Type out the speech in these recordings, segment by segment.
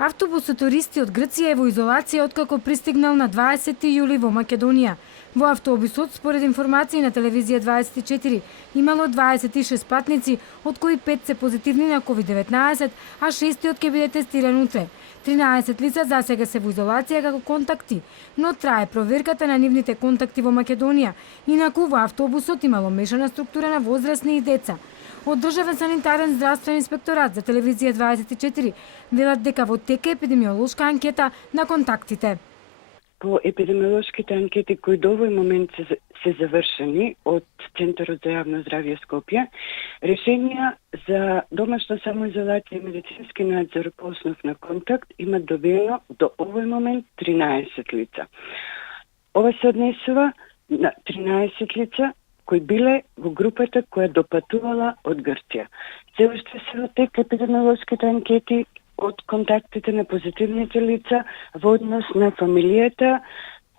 Автобусот туристи од Грција е во изолација откако пристигнал на 20 јули во Македонија. Во автобусот, според информации на телевизија 24, имало 26 патници, од кои 5 се позитивни на COVID-19, а 6 ќе биде тестиран утре. 13 лица засега се во изолација како контакти, но трае проверката на нивните контакти во Македонија. Инаку во автобусот имало мешана структура на возрастни и деца. Од Државен санитарен здравствен инспекторат за телевизија 24 велат дека во тек е епидемиолошка анкета на контактите. По епидемиолошките анкети кои до овој момент се завршени од Центарот за јавно здравје Скопје, решенија за домашна самоизолација и медицински надзор по основ на контакт имат добиено до овој момент 13 лица. Ова се однесува на 13 лица кои биле во групата која допатувала од Грција. Се уште се во тек епидемиолошките анкети од контактите на позитивните лица во однос на фамилијата,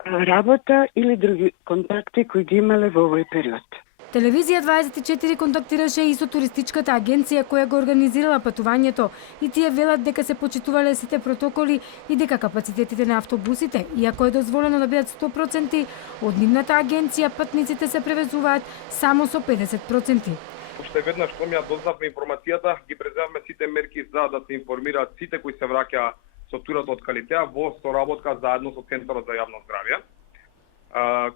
работа или други контакти кои ги имале во овој период. Телевизија 24 контактираше и со туристичката агенција која го организирала патувањето и тие велат дека се почитувале сите протоколи и дека капацитетите на автобусите, иако е дозволено да бидат 100%, од нивната агенција патниците се превезуваат само со 50%. Уште веднаш кога ја дознавме информацијата, ги преземавме сите мерки за да се информираат сите кои се враќаа со турот од Калитеа во соработка заедно со Центарот за јавно здравје.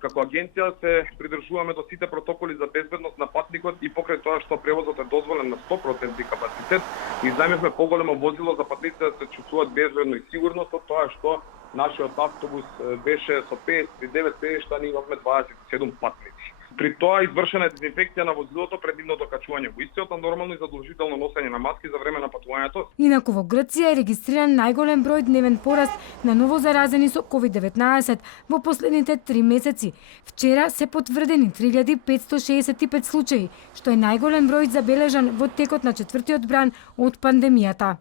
Како агенција се придржуваме до сите протоколи за безбедност на патникот и покрај тоа што превозот е дозволен на 100% капацитет, изнајмивме поголемо возило за патниците да се чувствуваат безбедно и сигурно, со тоа што нашиот автобус беше со 59 пештани и имавме 27 патници. При тоа извршена е дезинфекција на возилото пред нивното качување во истиот, а нормално и задолжително носење на маски за време на патувањето. Инаку во Грција е регистриран најголем број дневен пораст на ново заразени со COVID-19 во последните 3 месеци. Вчера се потврдени 3565 случаи, што е најголем број забележан во текот на четвртиот бран од пандемијата.